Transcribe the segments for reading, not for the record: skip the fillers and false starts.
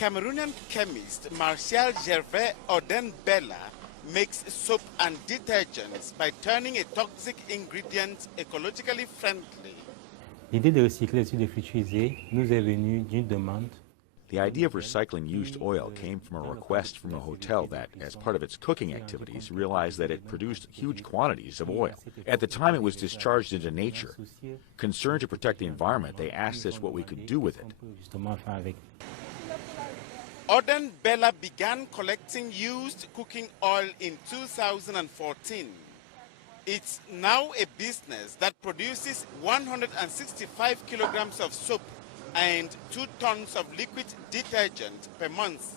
Cameroonian chemist Martial Gervais Bella makes soap and detergents by turning a toxic ingredient ecologically friendly. L'idée de recycler et de futuriser nous est venue d'une demande. The idea of recycling used oil came from a request from a hotel that, as part of its cooking activities, realized that it produced huge quantities of oil. At the time it was discharged into nature. Concerned to protect the environment, they asked us what we could do with it. Bella began collecting used cooking oil in 2014. It's now a business that produces 165 kilograms of soap and 2 tons of liquid detergent per month.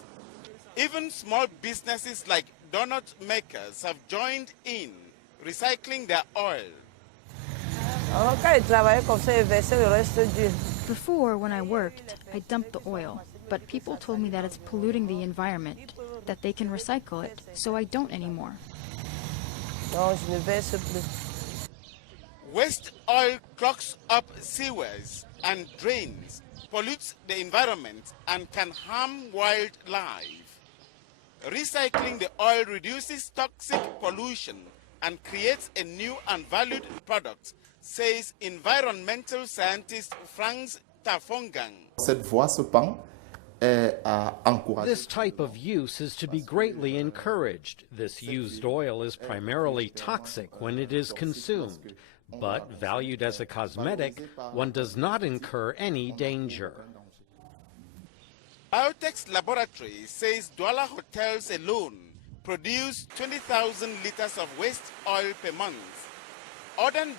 Even small businesses like donut makers have joined in, recycling their oil. Before, when I worked, I dumped the oil, but people told me that it's polluting the environment, that they can recycle it, so I don't anymore. Waste oil clogs up sewers and drains, pollutes the environment, and can harm wildlife. Recycling the oil reduces toxic pollution and creates a new and valued product, says environmental scientist Franz Tafongang. This type of use is to be greatly encouraged. This used oil is primarily toxic when it is consumed, but valued as a cosmetic, one does not incur any danger. Biotech's laboratory says Douala hotels alone produce 20,000 liters of waste oil per month.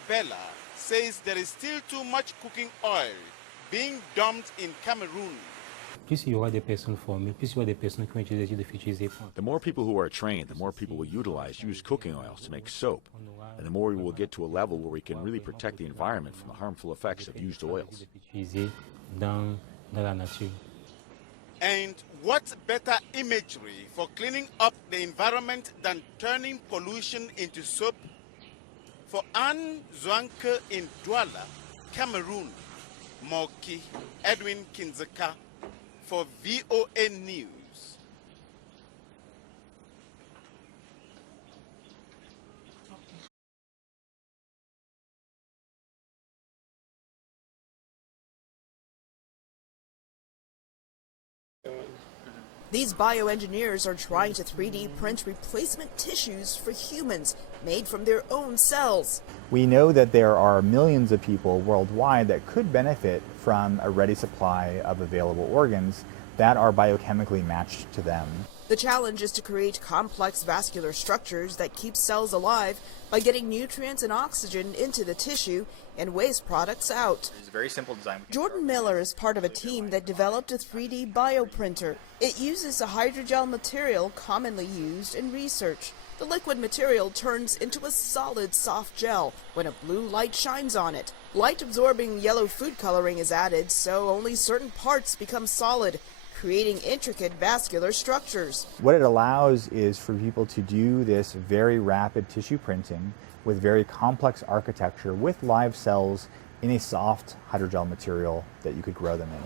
Bella says there is still too much cooking oil being dumped in Cameroon. Plus il y aura des personnes formées, plus il y aura des personnes qui vont utiliser de futuriser. The more people who are trained, the more people will utilize used cooking oils to make soap, and the more we will get to a level where we can really protect the environment from the harmful effects of used oils. Dans la nature. And what better imagery for cleaning up the environment than turning pollution into soap? For Anne Zwanke in Douala, Cameroon, Moki, Edwin Kinzeka, for VOA News. These bioengineers are trying to 3D print replacement tissues for humans made from their own cells. We know that there are millions of people worldwide that could benefit from a ready supply of available organs that are biochemically matched to them. The challenge is to create complex vascular structures that keep cells alive by getting nutrients and oxygen into the tissue and waste products out. It's a very simple design. Jordan Miller is part of a team that developed a 3D bioprinter. It uses a hydrogel material commonly used in research. The liquid material turns into a solid, soft gel when a blue light shines on it. Light-absorbing yellow food coloring is added, so only certain parts become solid, creating intricate vascular structures. What it allows is for people to do this very rapid tissue printing with very complex architecture with live cells in a soft hydrogel material that you could grow them in.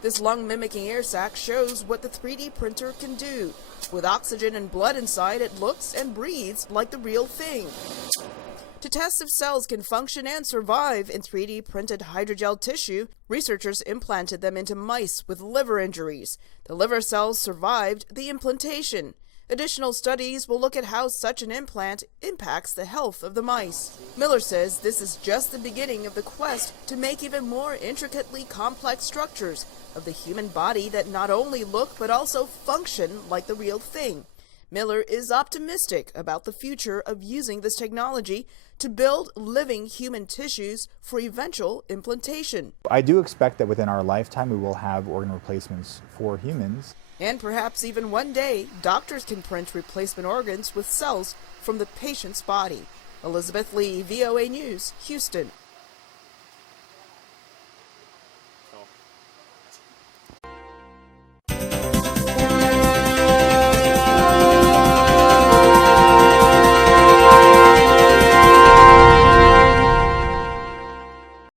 This lung-mimicking air sac shows what the 3D printer can do. With oxygen and blood inside, it looks and breathes like the real thing. To test if cells can function and survive in 3D printed hydrogel tissue, researchers implanted them into mice with liver injuries. The liver cells survived the implantation. Additional studies will look at how such an implant impacts the health of the mice. Miller says this is just the beginning of the quest to make even more intricately complex structures of the human body that not only look but also function like the real thing. Miller is optimistic about the future of using this technology to build living human tissues for eventual implantation. I do expect that within our lifetime we will have organ replacements for humans. And perhaps even one day, doctors can print replacement organs with cells from the patient's body. Elizabeth Lee, VOA News, Houston.